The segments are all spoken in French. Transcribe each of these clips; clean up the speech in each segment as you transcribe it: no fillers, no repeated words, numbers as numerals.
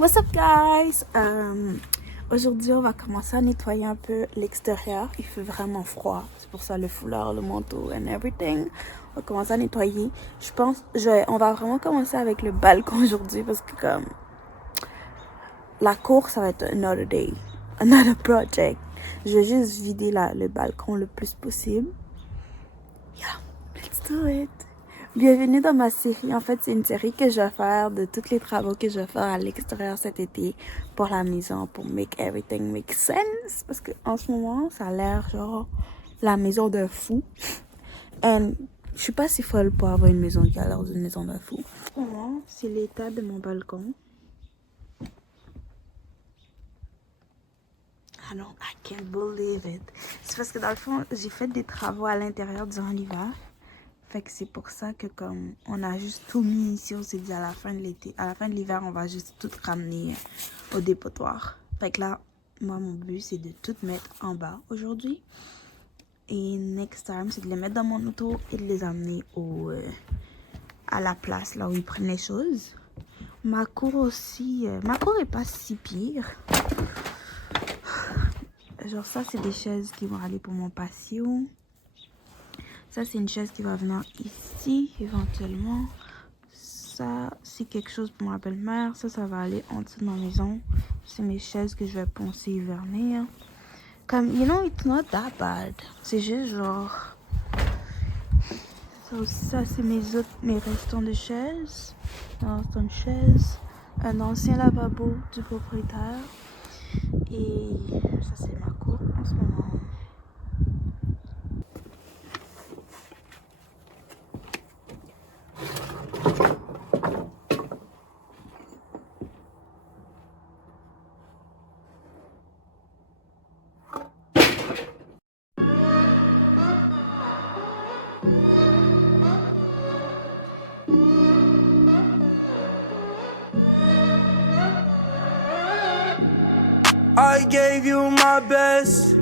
What's up guys? Aujourd'hui on va commencer à nettoyer un peu l'extérieur. Il fait vraiment froid, c'est pour ça le foulard, le manteau and everything. On va commencer à nettoyer. Je pense, on va vraiment commencer avec le balcon aujourd'hui parce que comme la cour ça va être another day, another project. Je vais juste vider le balcon le plus possible. Yeah, let's do it. Bienvenue dans ma série. En fait, c'est une série que je vais faire de tous les travaux que je vais faire à l'extérieur cet été pour la maison, pour make everything make sense. Parce que en ce moment, ça a l'air genre la maison d'un fou. And je suis pas si folle pour avoir une maison qui a l'air d'une maison d'un fou. En ce moment, c'est l'état de mon balcon. Ah non, I can't believe it. C'est parce que dans le fond, j'ai fait des travaux à l'intérieur durant l'hiver. Fait que c'est pour ça que comme on a juste tout mis ici, on s'est dit à la fin de l'été, à la fin de l'hiver, on va juste tout ramener au dépotoir. Fait que là, moi mon but c'est de tout mettre en bas aujourd'hui. Et next time, c'est de les mettre dans mon auto et de les amener à la place là où ils prennent les choses. Ma cour aussi, ma cour est pas si pire. Genre ça c'est des chaises qui vont aller pour mon patio. Ça, c'est une chaise qui va venir ici, éventuellement. Ça, c'est quelque chose pour ma belle-mère. Ça va aller en dessous de ma maison. C'est mes chaises que je vais poncer et vernir. Comme, you know, it's not that bad. C'est juste genre... Ça c'est mes restants de chaises. Un restant de chaise. Un ancien lavabo du propriétaire. Et ça, c'est ma cour en ce moment. I gave you my best,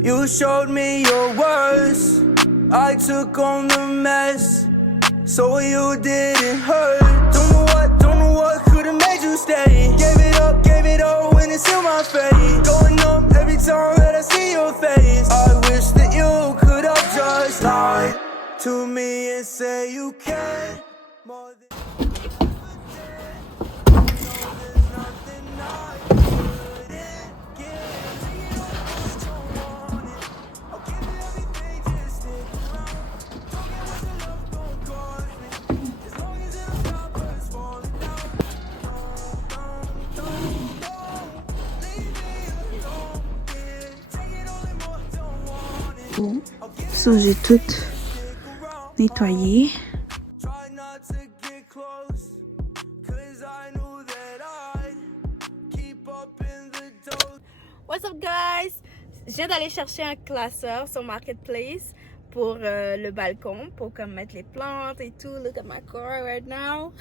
you showed me your worst. I took on the mess, so you didn't hurt. Don't know what could've made you stay. Gave it up when it's in my face. Going numb every time that I see your face. I wish that you could have just lied to me and say you care more than So, j'ai tout nettoyé. What's up guys? Je viens d'aller chercher un classeur sur Marketplace pour le balcon, pour comme mettre les plantes et tout. Look at my car right now.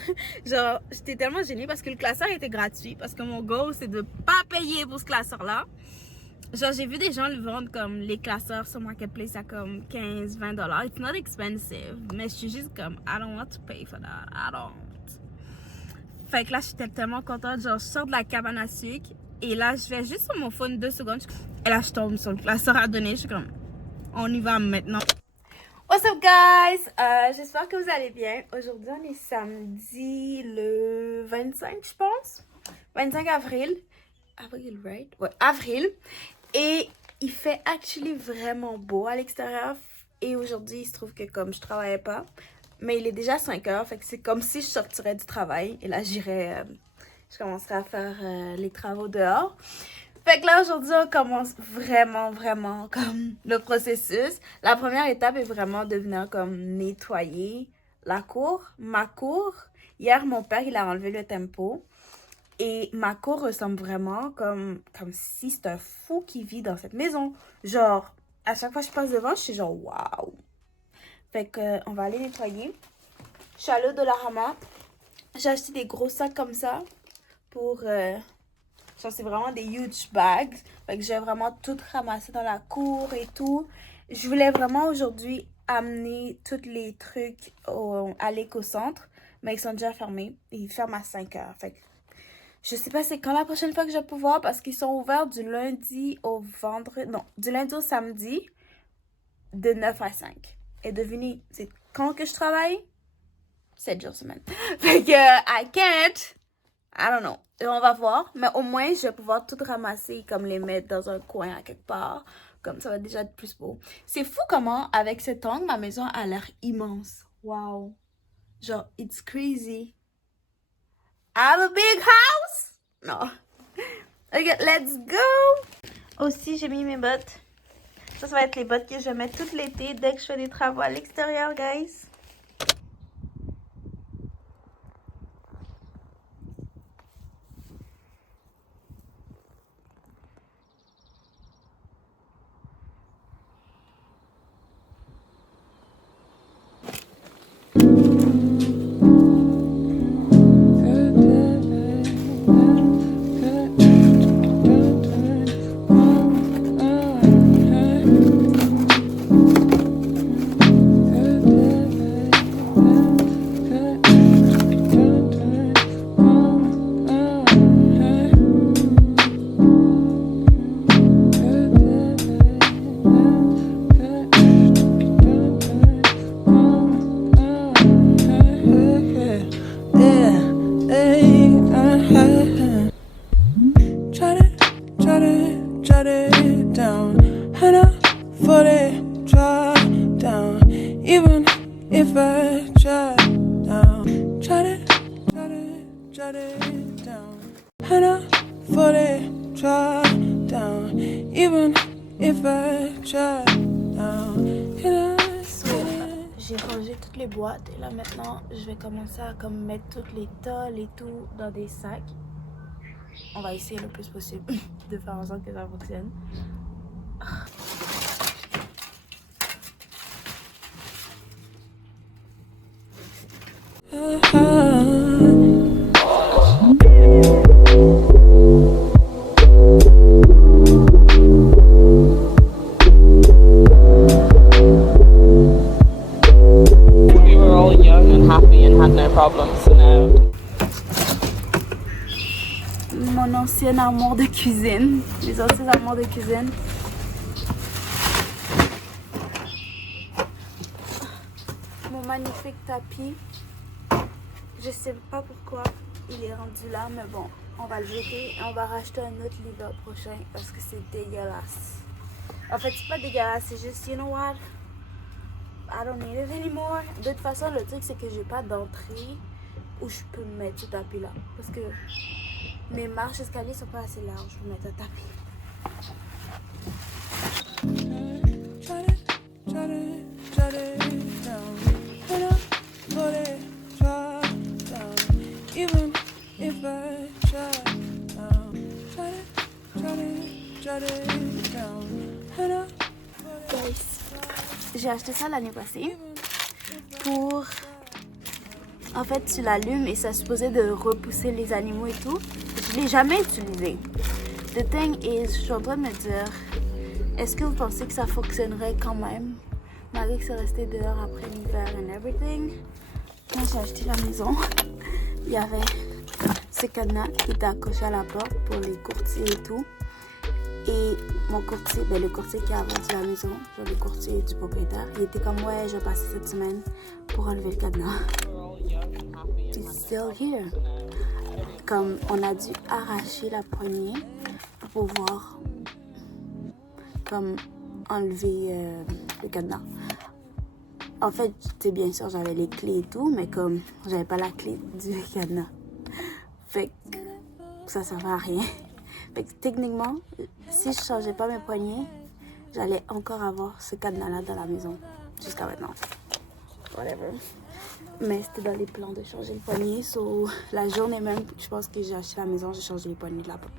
Genre, j'étais tellement gênée parce que le classeur était gratuit. Parce que mon goal, c'est de pas payer pour ce classeur-là. Genre, j'ai vu des gens le vendre comme les classeurs sur Marketplace à comme 15-20$. It's not expensive. Mais je suis juste comme, I don't want to pay for that. I don't. Fait que là, j'étais tellement contente. Genre, je sors de la cabane à sucre. Et là, je vais juste sur mon phone 2 secondes. Et là, je tombe sur le classeur à donner. Je suis comme, on y va maintenant. What's up, guys? J'espère que vous allez bien. Aujourd'hui, on est samedi le 25, je pense. 25 avril. Avril, right? Ouais, avril. Et il fait actually vraiment beau à l'extérieur. Et aujourd'hui, il se trouve que comme je travaillais pas, mais il est déjà 5 heures. Fait que c'est comme si je sortirais du travail. Et là, je commencerai à faire les travaux dehors. Fait que là, aujourd'hui, on commence vraiment comme le processus. La première étape est vraiment de venir comme nettoyer la cour, ma cour. Hier, mon père, il a enlevé le tempo. Et ma cour ressemble vraiment comme si c'était un fou qui vit dans cette maison. Genre, à chaque fois que je passe devant, je suis genre waouh. Fait que on va aller nettoyer. Je suis allée au Dollarama. J'ai acheté des gros sacs comme ça pour... genre, c'est vraiment des huge bags. Fait que j'ai vraiment tout ramassé dans la cour et tout. Je voulais vraiment aujourd'hui amener tous les trucs à l'éco-centre. Mais ils sont déjà fermés. Ils ferment à 5 heures. Fait que Je sais pas c'est quand la prochaine fois que je vais pouvoir parce qu'ils sont ouverts du lundi au vendredi. Non, du lundi au samedi de 9 à 5. Et devinez, c'est quand que je travaille? 7 jours semaine. Fait que I can't. I don't know. Et on va voir. Mais au moins, je vais pouvoir tout ramasser comme les mettre dans un coin à quelque part. Comme ça va déjà être plus beau. C'est fou comment, avec cet angle, ma maison a l'air immense. Wow. Genre, it's crazy. I have a big house! Non. Ok, let's go! Aussi, j'ai mis mes bottes. Ça va être les bottes que je vais mettre tout l'été dès que je fais des travaux à l'extérieur, guys. J'ai rangé toutes les boîtes et là maintenant je vais commencer à comme mettre toutes les tolles et tout dans des sacs. On va essayer le plus possible de faire en sorte que ça fonctionne. We were all young and happy and had no problems, so now Mon ancienne armoire de cuisine, les anciennes armoires de cuisine. Mon magnifique tapis. Je sais pas pourquoi il est rendu là, mais bon, on va le jeter et on va racheter un autre l'hiver prochain parce que c'est dégueulasse. En fait, c'est pas dégueulasse, c'est juste, you know what? I don't need it anymore. De toute façon, le truc, c'est que j'ai pas d'entrée où je peux mettre ce tapis-là. Parce que mes marches escaliers sont pas assez larges pour mettre un tapis. J'ai acheté ça l'année passée pour... En fait, tu l'allumes et ça supposait de repousser les animaux et tout. Je l'ai jamais utilisé. The thing is, je suis en train de me dire, est-ce que vous pensez que ça fonctionnerait quand même, malgré que c'est resté dehors après l'hiver and everything? Quand j'ai acheté la maison, il y avait ce cadenas qui était accroché à la porte pour les courtiers et tout. Et mon courtier, le courtier qui a vendu la maison, genre le courtier du propriétaire, il était comme, ouais, je vais passer cette semaine pour enlever le cadenas. It's still here. Comme on a dû arracher la poignée pour pouvoir comme enlever le cadenas. En fait, bien sûr, j'avais les clés et tout, mais comme j'avais pas la clé du cadenas. Fait que ça servait à rien. Fait que techniquement, si je changeais pas mes poignées, j'allais encore avoir ce cadenas-là dans la maison. Jusqu'à maintenant. Whatever. Mais c'était dans les plans de changer le poignet. So, la journée même, je pense que j'ai acheté la maison, j'ai changé les poignées de la porte.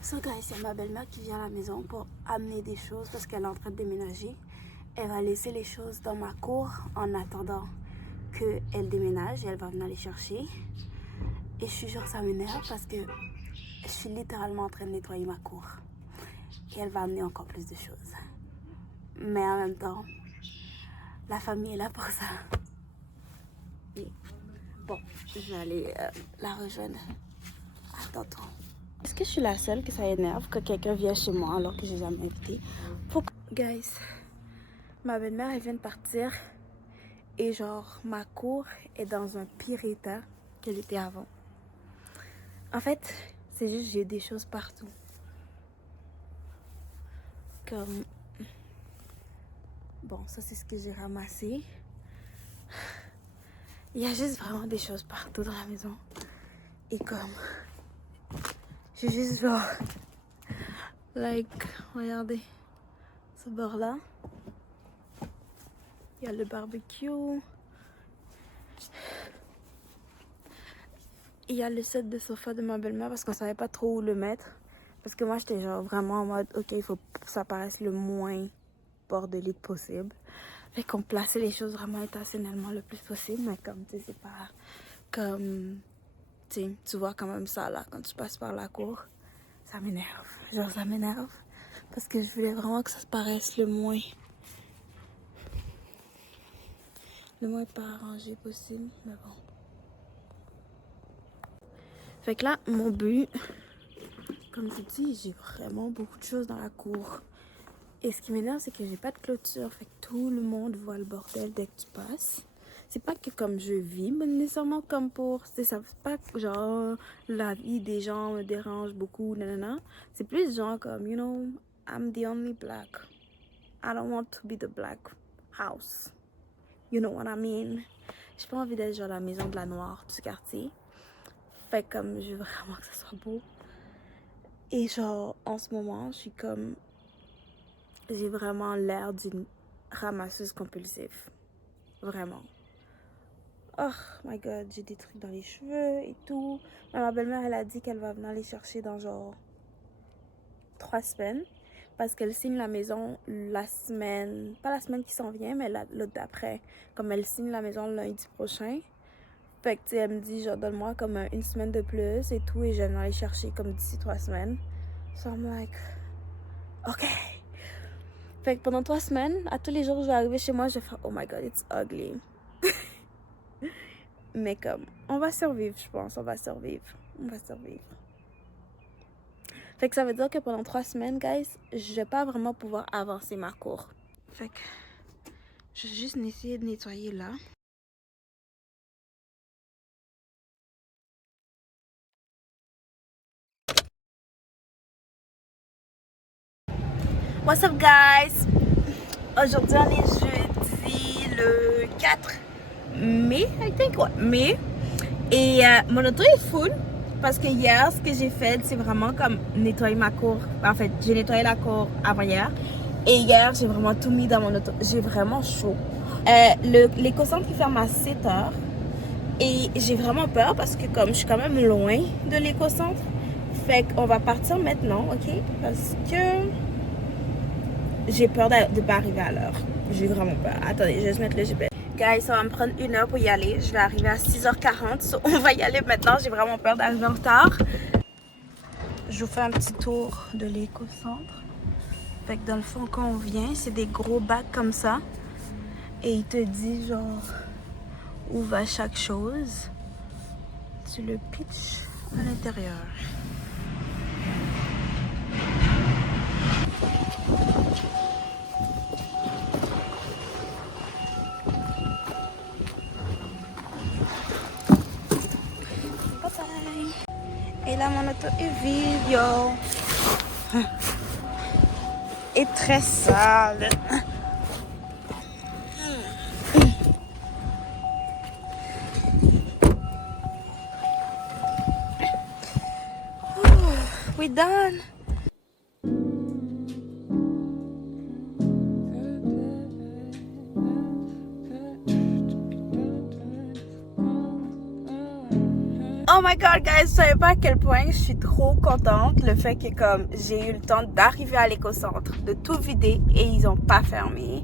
So guys, il y a ma belle-mère qui vient à la maison pour amener des choses parce qu'elle est en train de déménager. Elle va laisser les choses dans ma cour en attendant qu'elle déménage et elle va venir les chercher. Et je suis sûre que ça m'énerve parce que je suis littéralement en train de nettoyer ma cour. Et elle va amener encore plus de choses. Mais en même temps, La famille est là pour ça. Et bon, je vais aller la rejoindre. À tantôt. Est-ce que je suis la seule que ça énerve que quelqu'un vienne chez moi alors que j'ai jamais invité? Guys, ma belle-mère elle vient de partir et genre ma cour est dans un pire état qu'elle était avant. En fait, c'est juste j'ai des choses partout. Comme bon, ça c'est ce que j'ai ramassé. Il y a juste vraiment des choses partout dans la maison. Et comme j'ai juste genre regardez ce bord là. Il y a le barbecue. Il y a le set de sofa de ma belle-mère parce qu'on savait pas trop où le mettre. Parce que moi j'étais genre vraiment en mode ok, il faut que ça paraisse le moins bordélique possible. Fait qu'on plaçait les choses vraiment intentionnellement le plus possible. Mais comme tu sais, c'est pas comme tu vois quand même ça là quand tu passes par la cour. Ça m'énerve. Genre ça m'énerve. Parce que je voulais vraiment que ça se paraisse le moins pas arrangé possible. Mais bon. Fait que là, mon but, comme tu dis, j'ai vraiment beaucoup de choses dans la cour. Et ce qui m'énerve, c'est que j'ai pas de clôture. Fait que tout le monde voit le bordel dès que tu passes. C'est pas que comme je vis, mais nécessairement comme pour... C'est pas genre la vie des gens me dérange beaucoup, nanana. C'est plus genre comme, you know, I'm the only black. I don't want to be the black house. You know what I mean? J'ai pas envie d'être genre la maison de la noire du quartier. Fait comme je veux vraiment que ça soit beau. Et genre en ce moment je suis comme j'ai vraiment l'air d'une ramasseuse compulsive. Vraiment. Oh my god, j'ai des trucs dans les cheveux et tout. Ma belle-mère elle a dit qu'elle va venir les chercher dans genre 3 semaines. Parce qu'elle signe la maison la semaine, pas la semaine qui s'en vient, mais l'autre d'après. Comme elle signe la maison le lundi prochain. Fait que elle me dit genre donne-moi comme une semaine de plus et tout et je vais aller chercher comme d'ici 3 semaines. So I'm like ok. Fait que pendant 3 semaines, à tous les jours je vais arriver chez moi, je vais faire oh my god it's ugly. Mais comme on va survivre, je pense, on va survivre. Fait que ça veut dire que pendant 3 semaines, guys, je vais pas vraiment pouvoir avancer ma cour. Fait que je vais juste essayer de nettoyer là. What's up guys? Aujourd'hui on est jeudi le 4 mai, I think, ouais, mai. Et mon auto est full parce que hier ce que j'ai fait c'est vraiment comme nettoyer ma cour. En fait j'ai nettoyé la cour avant hier. Et hier j'ai vraiment tout mis dans mon auto. J'ai vraiment chaud. L'éco-centre qui ferme à 7h. Et j'ai vraiment peur parce que comme je suis quand même loin de l'éco-centre. Fait qu'on va partir maintenant, ok? Parce que j'ai peur de pas arriver à l'heure. J'ai vraiment peur. Attendez, je vais juste mettre le GPS. Guys, ça va me prendre 1 heure pour y aller. Je vais arriver à 6h40. So, on va y aller maintenant. J'ai vraiment peur d'arriver en retard. Je vous fais un petit tour de l'éco-centre. Fait que dans le fond, quand on vient, c'est des gros bacs comme ça. Et il te dit genre où va chaque chose. Tu le pitches à l'intérieur. Et là, mon auto est vide, yo. Et très sale. We done. Oh my god guys, je savais pas à quel point je suis trop contente le fait que comme j'ai eu le temps d'arriver à l'éco-centre, de tout vider et ils ont pas fermé.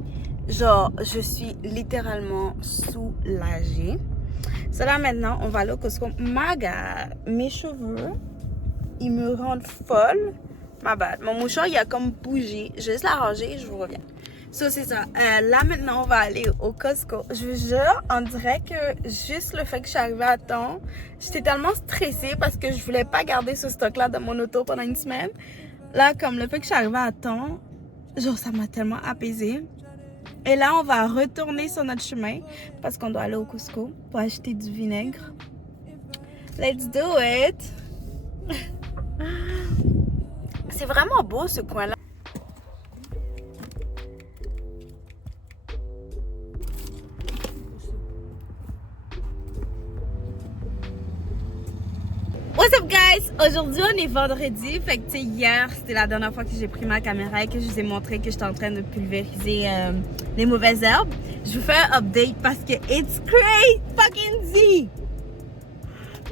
Genre je suis littéralement soulagée. So là maintenant on va aller au Costco. My god, mes cheveux ils me rendent folle. Ma bad, mon mouchoir il a comme bougé. Je vais juste l'arranger et je vous reviens. So, c'est ça. Là, maintenant, on va aller au Costco. Je vous jure, on dirait que juste le fait que je suis arrivée à temps, j'étais tellement stressée parce que je voulais pas garder ce stock-là dans mon auto pendant une semaine. Là, comme le fait que je suis arrivée à temps, genre, ça m'a tellement apaisée. Et là, on va retourner sur notre chemin parce qu'on doit aller au Costco pour acheter du vinaigre. Let's do it! C'est vraiment beau, ce coin-là. What's up guys? Aujourd'hui on est vendredi, fait que tu sais hier c'était la dernière fois que j'ai pris ma caméra et que je vous ai montré que j'étais en train de pulvériser les mauvaises herbes. Je vous fais un update parce que it's crazy fucking Z!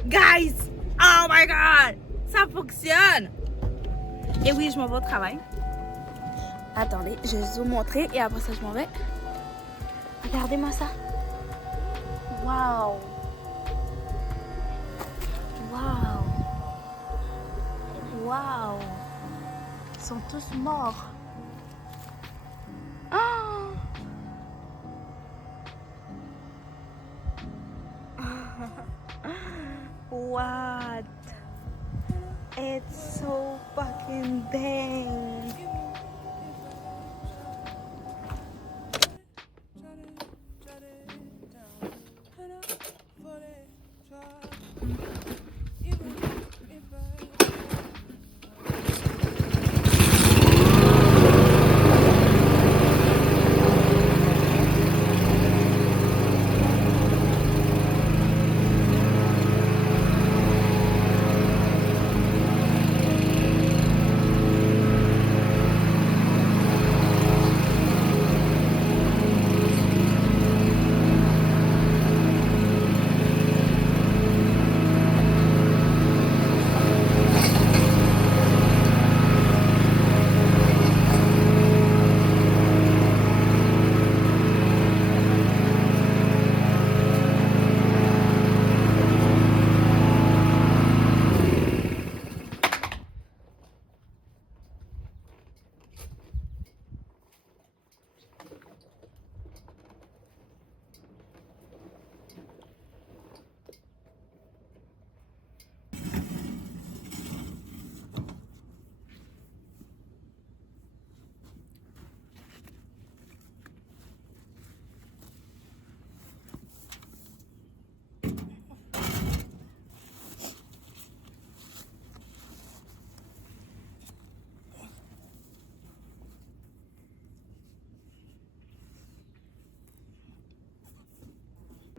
Guys! Oh my god! Ça fonctionne! Et oui, je m'en vais au travail. Attendez, je vais vous montrer et après ça je m'en vais. Regardez-moi ça! Wow! Wow! Wow! Ils sont tous morts. Oh! What? It's so fucking dang.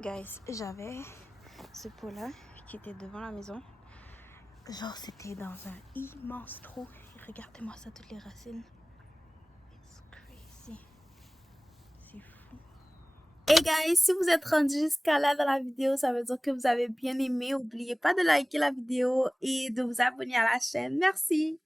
Guys, j'avais ce pot-là qui était devant la maison. Genre, c'était dans un immense trou. Regardez-moi ça, toutes les racines. It's crazy. C'est fou. Hey guys, si vous êtes rendu jusqu'à là dans la vidéo, ça veut dire que vous avez bien aimé. N'oubliez pas de liker la vidéo et de vous abonner à la chaîne. Merci.